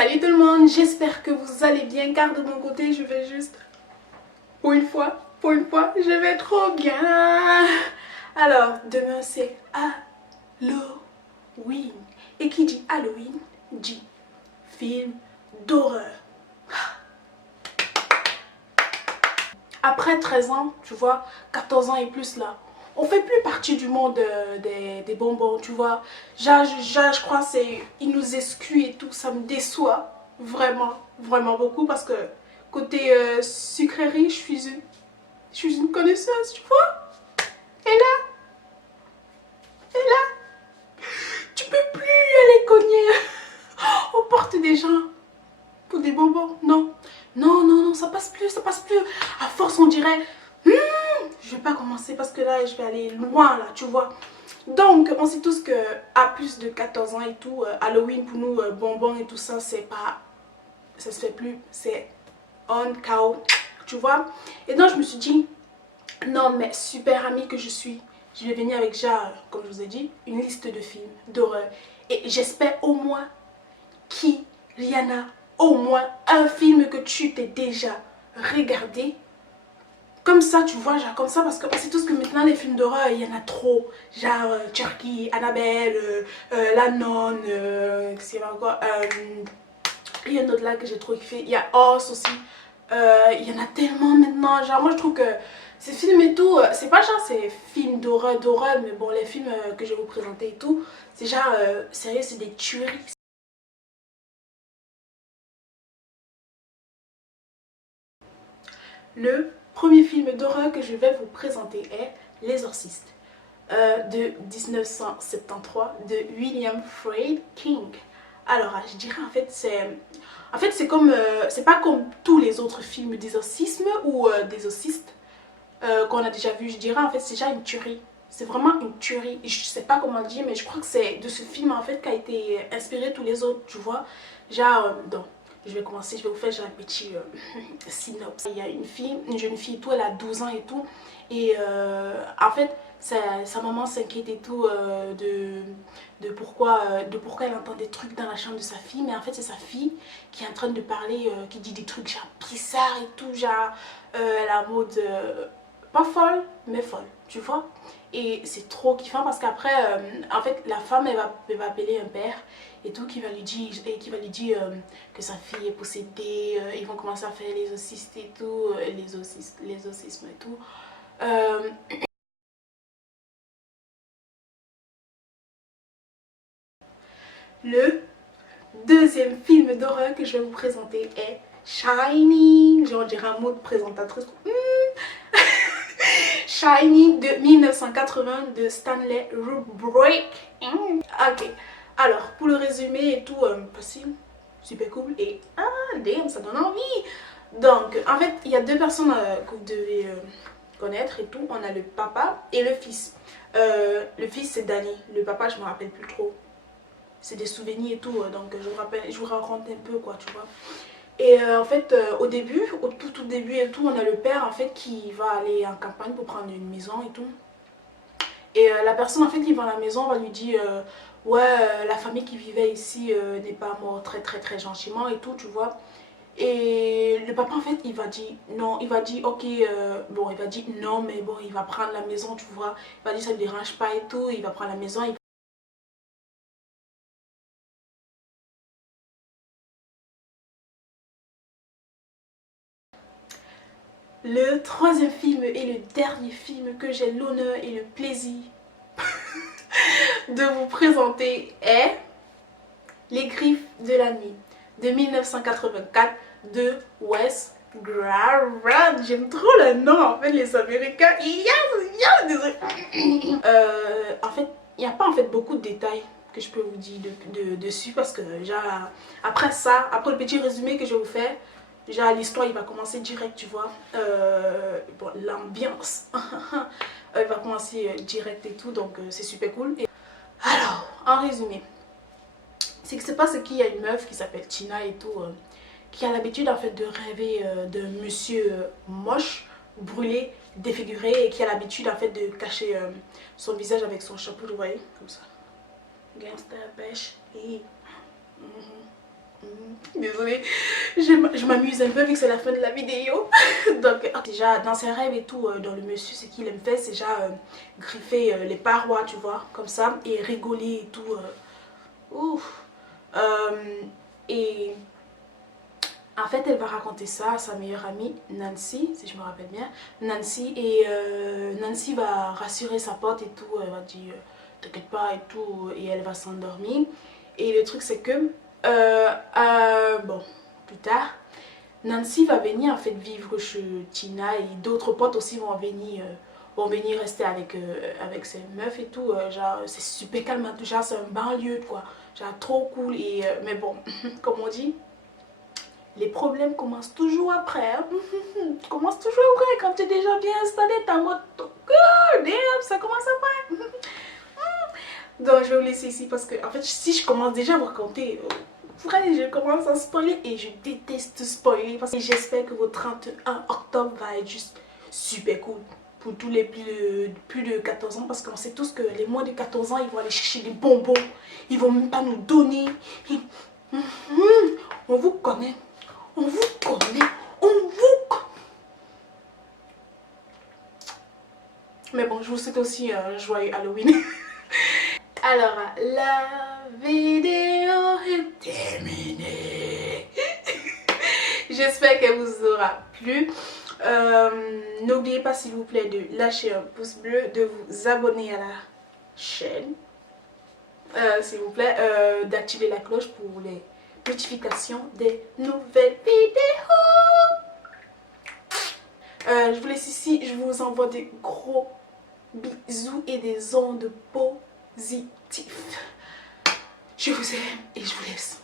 Salut tout le monde, j'espère que vous allez bien car de mon côté je vais juste, pour une fois, je vais trop bien. Alors, demain c'est Halloween. Et qui dit Halloween dit film d'horreur. Après 13 ans, tu vois, 14 ans et plus là, on fait plus partie du monde des bonbons, tu vois. Je crois c'est ils nous excluent et tout, ça me déçoit vraiment, vraiment beaucoup parce que côté sucrerie, je suis une connaisseuse, tu vois. Et là, tu peux plus aller cogner aux portes des gens pour des bonbons, non. Non, non, non, ça passe plus, ça passe plus. À force, on dirait, je vais pas commencer parce que là, je vais aller loin, là, tu vois. Donc, on sait tous que à plus de 14 ans et tout, Halloween pour nous, bonbons et tout ça, c'est pas, ça se fait plus, c'est on KO, tu vois. Et donc, je me suis dit, non, mais super amie que je suis, je vais venir avec déjà, comme je vous ai dit, une liste de films d'horreur. Et j'espère au moins qu'il y en a au moins un film que tu t'es déjà regardé. Comme ça, tu vois, genre comme ça, parce qu'on sait tous que maintenant les films d'horreur, il y en a trop. Genre Chucky, Annabelle, La Nonne, qu'est-ce qu'il y a encore, il y a un autre là que j'ai trop kiffé, il y a Us aussi. Il y en a tellement maintenant, genre moi je trouve que ces films et tout, c'est pas genre ces films d'horreur, mais bon les films que je vais vous présenter et tout, c'est genre, sérieux, c'est des tueries. Le premier film d'horreur que je vais vous présenter est L'Exorciste de 1973 de William Friedkin. Alors, je dirais en fait c'est comme c'est pas comme tous les autres films d'exorcisme ou d'exorcistes qu'on a déjà vu. Je dirais en fait c'est déjà une tuerie. C'est vraiment une tuerie. Je sais pas comment le dire, mais je crois que c'est de ce film en fait qu'a été inspiré tous les autres, tu vois. Genre, donc, je vais commencer, je vais vous faire genre un petit synopsis. Il y a une fille, une jeune fille et tout, elle a 12 ans et tout. Et en fait, sa maman s'inquiète et tout de pourquoi elle entend des trucs dans la chambre de sa fille. Mais en fait, c'est sa fille qui est en train de parler, qui dit des trucs genre bizarres et tout. Genre, la mode, pas folle, mais folle, tu vois. Et c'est trop kiffant parce qu'après, en fait, la femme, elle va appeler un père et tout qui va lui dire, que sa fille est possédée, ils vont commencer à faire les ossistes et tout, les ossismes et tout. Euh, le deuxième film d'horreur que je vais vous présenter est Shining. Genre, on dirait un mot de présentatrice. Shining de 1980 de Stanley Kubrick. Ok, alors pour le résumé et tout, facile, super cool et damn, ça donne envie. Donc, en fait, il y a deux personnes que vous devez connaître et tout. On a le papa et le fils. Le fils c'est Danny, le papa je me rappelle plus trop. C'est des souvenirs et tout, donc je vous raconte un peu quoi, tu vois. Et en fait, au début, au tout début et tout, on a le père en fait qui va aller en campagne pour prendre une maison et tout. Et la personne en fait qui va à la maison va lui dire ouais, la famille qui vivait ici n'est pas morte très gentiment et tout, tu vois. Et le papa en fait il va dire non, il va dire ok, bon il va dire non mais bon il va prendre la maison, tu vois. Il va dire ça ne dérange pas et tout, il va prendre la maison. Le troisième film et le dernier film que j'ai l'honneur et le plaisir de vous présenter est Les Griffes de la Nuit de 1984 de Wes Craven. J'aime trop le nom en fait, les Américains. Désolé. En fait, il n'y a pas en fait beaucoup de détails que je peux vous dire dessus parce que genre, après ça, après le petit résumé que je vais vous faire, déjà l'histoire il va commencer direct, tu vois. Bon, l'ambiance il va commencer direct et tout, donc c'est super cool. Et alors, en résumé, c'est que c'est pas ce qu'il y a une meuf qui s'appelle Tina et tout, qui a l'habitude en fait de rêver de monsieur moche, brûlé, défiguré et qui a l'habitude en fait de cacher son visage avec son chapeau, vous voyez, comme ça. Gangsta, pêche et... Désolée, je m'amuse un peu vu que c'est la fin de la vidéo. Donc déjà dans ses rêves et tout, dans le monsieur, ce qu'il aime faire c'est déjà griffer les parois, tu vois, comme ça, et rigoler et tout. Ouf. Et en fait elle va raconter ça à sa meilleure amie Nancy, si je me rappelle bien. Nancy, et Nancy va rassurer sa pote et tout, elle va dire t'inquiète pas et tout, et elle va s'endormir. Et le truc c'est que bon, plus tard, Nancy va venir en fait vivre chez Tina, et d'autres potes aussi vont venir rester avec ses meufs et tout. Genre c'est super calme, genre c'est un banlieue quoi, genre trop cool. Et mais bon, comme on dit, les problèmes commencent toujours après, hein. Commencent toujours après quand tu es déjà bien installé, t'es en mode oh, damn, ça commence après. Donc je vais vous laisser ici parce que en fait si je commence déjà à vous raconter, vrai, je commence à spoiler et je déteste spoiler parce que j'espère que votre 31 octobre va être juste super cool pour tous les plus de 14 ans, parce qu'on sait tous que les moins de 14 ans ils vont aller chercher des bonbons, ils vont même pas nous donner. On vous connaît, on vous connaît, on vous. Mais bon, je vous souhaite aussi un joyeux Halloween. Alors, la vidéo est terminée. J'espère qu'elle vous aura plu. N'oubliez pas s'il vous plaît de lâcher un pouce bleu, de vous abonner à la chaîne, s'il vous plaît, d'activer la cloche pour les notifications des nouvelles vidéos. Je vous laisse ici, je vous envoie des gros bisous et des ondes positives. Je vous aime et je vous laisse.